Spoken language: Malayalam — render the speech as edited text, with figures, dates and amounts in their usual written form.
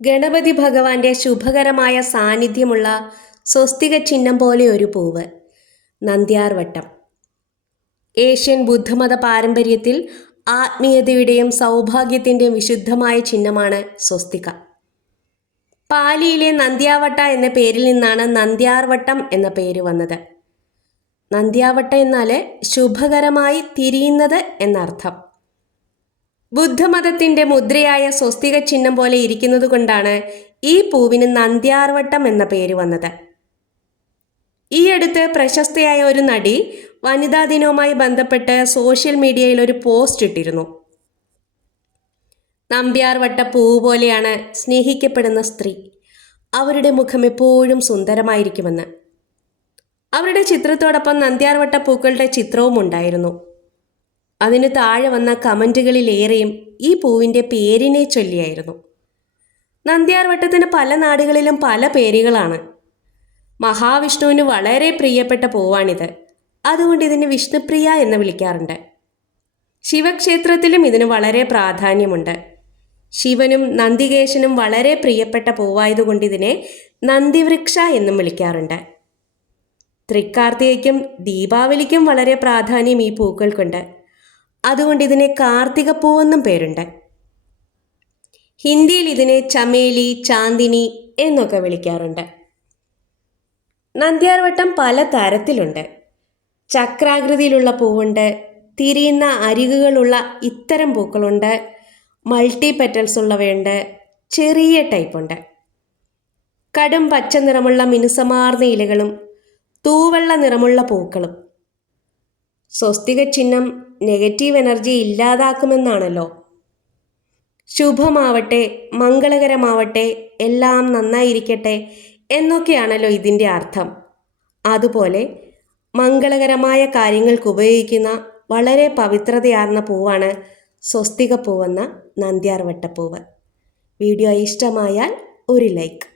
ഗണപതി ഭഗവാന്റെ ശുഭകരമായ സാന്നിധ്യമുള്ള സ്വസ്തിക ചിഹ്നം പോലെ ഒരു പൂവ് നന്ദ്യാർവട്ടം. ഏഷ്യൻ ബുദ്ധമത പാരമ്പര്യത്തിൽ ആത്മീയതയുടെയും സൗഭാഗ്യത്തിൻ്റെയും വിശുദ്ധമായ ചിഹ്നമാണ് സ്വസ്തിക. പാലിയിലെ നന്ദ്യാവട്ട എന്ന പേരിൽ നിന്നാണ് നന്ദ്യാർവട്ടം എന്ന പേര് വന്നത്. നന്ദ്യാവട്ട എന്നാൽ ശുഭകരമായി തിരിയുന്നത് എന്നർത്ഥം. ബുദ്ധമതത്തിൻ്റെ മുദ്രയായ സ്വസ്തിക ചിഹ്നം പോലെ ഇരിക്കുന്നത് കൊണ്ടാണ് ഈ പൂവിന് നന്ദ്യാർവട്ടം എന്ന പേര് വന്നത്. ഈ അടുത്ത് പ്രശസ്തയായ ഒരു നടി വനിതാ ദിനവുമായി ബന്ധപ്പെട്ട് സോഷ്യൽ മീഡിയയിൽ ഒരു പോസ്റ്റ് ഇട്ടിരുന്നു. നന്ദ്യാർവട്ട പൂവ് പോലെയാണ് സ്നേഹിക്കപ്പെടുന്ന സ്ത്രീ, അവരുടെ മുഖം എപ്പോഴും സുന്ദരമായിരിക്കുമെന്ന്. അവരുടെ ചിത്രത്തോടൊപ്പം നന്ദ്യാർവട്ട പൂക്കളുടെ ചിത്രവും ഉണ്ടായിരുന്നു. അതിന് താഴെ വന്ന കമൻറ്റുകളിലേറെയും ഈ പൂവിൻ്റെ പേരിനെ ചൊല്ലിയായിരുന്നു. നന്ദ്യാർവട്ടത്തിന് പല നാടുകളിലും പല പേരുകളാണ്. മഹാവിഷ്ണുവിന് വളരെ പ്രിയപ്പെട്ട പൂവാണിത്. അതുകൊണ്ട് ഇതിന് വിഷ്ണുപ്രിയ എന്ന് വിളിക്കാറുണ്ട്. ശിവക്ഷേത്രത്തിലും ഇതിന് വളരെ പ്രാധാന്യമുണ്ട്. ശിവനും നന്ദികേശനും വളരെ പ്രിയപ്പെട്ട പൂവായതുകൊണ്ട് ഇതിനെ നന്ദിവൃക്ഷ എന്നും വിളിക്കാറുണ്ട്. തൃക്കാർത്തികയ്ക്കും ദീപാവലിക്കും വളരെ പ്രാധാന്യം ഈ പൂക്കൾക്കുണ്ട്. അതുകൊണ്ട് ഇതിനെ കാർത്തികപ്പൂവെന്നും പേരുണ്ട്. ഹിന്ദിയിൽ ഇതിനെ ചമേലി, ചാന്ദിനി എന്നൊക്കെ വിളിക്കാറുണ്ട്. നന്ദ്യാർവട്ടം പല തരത്തിലുണ്ട്. ചക്രാകൃതിയിലുള്ള പൂവുണ്ട്, തിരിയുന്ന അരികുകളുള്ള ഇത്തരം പൂക്കളുണ്ട്, മൾട്ടി പെറ്റൽസ് ഉള്ളവയുണ്ട്, ചെറിയ ടൈപ്പുണ്ട്. കടും പച്ച നിറമുള്ള മിനുസമാർന്ന ഇലകളും തൂവെള്ള നിറമുള്ള പൂക്കളും. സ്വസ്തിക ചിഹ്നം നെഗറ്റീവ് എനർജി ഇല്ലാതാക്കുമെന്നാണല്ലോ. ശുഭമാവട്ടെ, മംഗളകരമാവട്ടെ, എല്ലാം നന്നായിരിക്കട്ടെ എന്നൊക്കെയാണല്ലോ ഇതിൻ്റെ അർത്ഥം. അതുപോലെ മംഗളകരമായ കാര്യങ്ങൾക്ക് ഉപയോഗിക്കുന്ന വളരെ പവിത്രതയാർന്ന പൂവാണ് സ്വസ്തിക പൂവെന്ന നന്ദ്യാർവട്ടപ്പൂവ്. വീഡിയോ ഇഷ്ടമായാൽ ഒരു ലൈക്ക്.